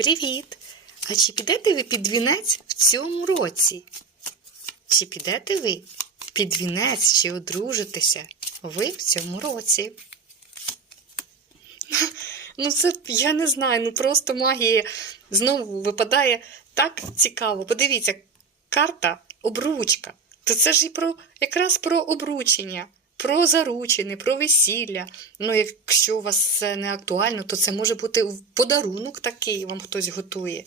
Привіт! А чи підете ви під вінець в цьому році? Чи підете ви під вінець, чи одружитеся ви в цьому році? Ну, це я не знаю, ну просто магія знову випадає так цікаво. Подивіться, карта обручка. То це ж і про якраз про обручення, про заручини, про весілля. Ну, якщо у вас це не актуально, то це може бути подарунок такий, вам хтось готує.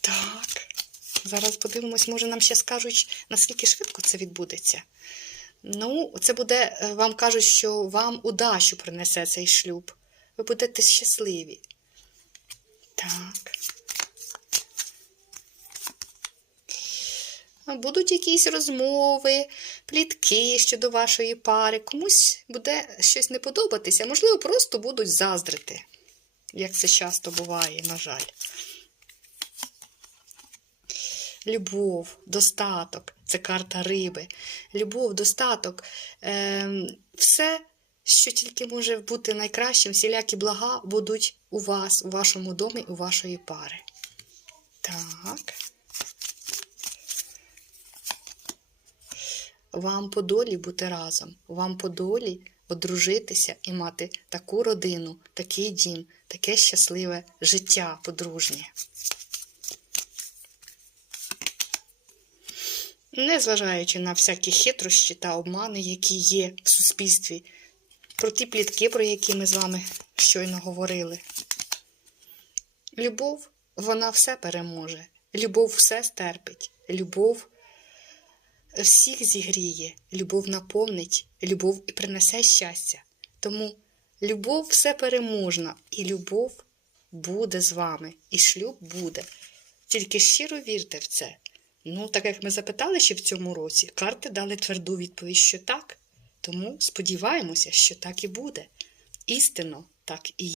Так. Зараз подивимось, може нам ще скажуть, наскільки швидко це відбудеться. Ну, це буде, е, вам кажуть, що вам удачу принесе цей шлюб. Ви будете щасливі. Так. Будуть якісь розмови, плітки щодо вашої пари. Комусь буде щось не подобатися, можливо, просто будуть заздрити, як це часто буває, на жаль. Любов, достаток це карта риби. Любов, достаток, е, все, що тільки може бути найкращим, всілякі блага будуть у вас, у вашому домі, у вашої пари. Так. Вам по долі бути разом, вам по долі одружитися і мати таку родину, такий дім, таке щасливе життя подружнє. Незважаючи на всякі хитрощі та обмани, які є в суспільстві, про ті плітки, про які ми з вами щойно говорили. Любов, вона все переможе. Любов все стерпить. Любов всіх зігріє, любов наповнить, любов і принесе щастя. Тому любов все переможна, і любов буде з вами, і шлюб буде. Тільки щиро вірте в це. Ну, так як ми запитали ще в цьому році, карти дали тверду відповідь, що так. Тому сподіваємося, що так і буде. Істинно так і є.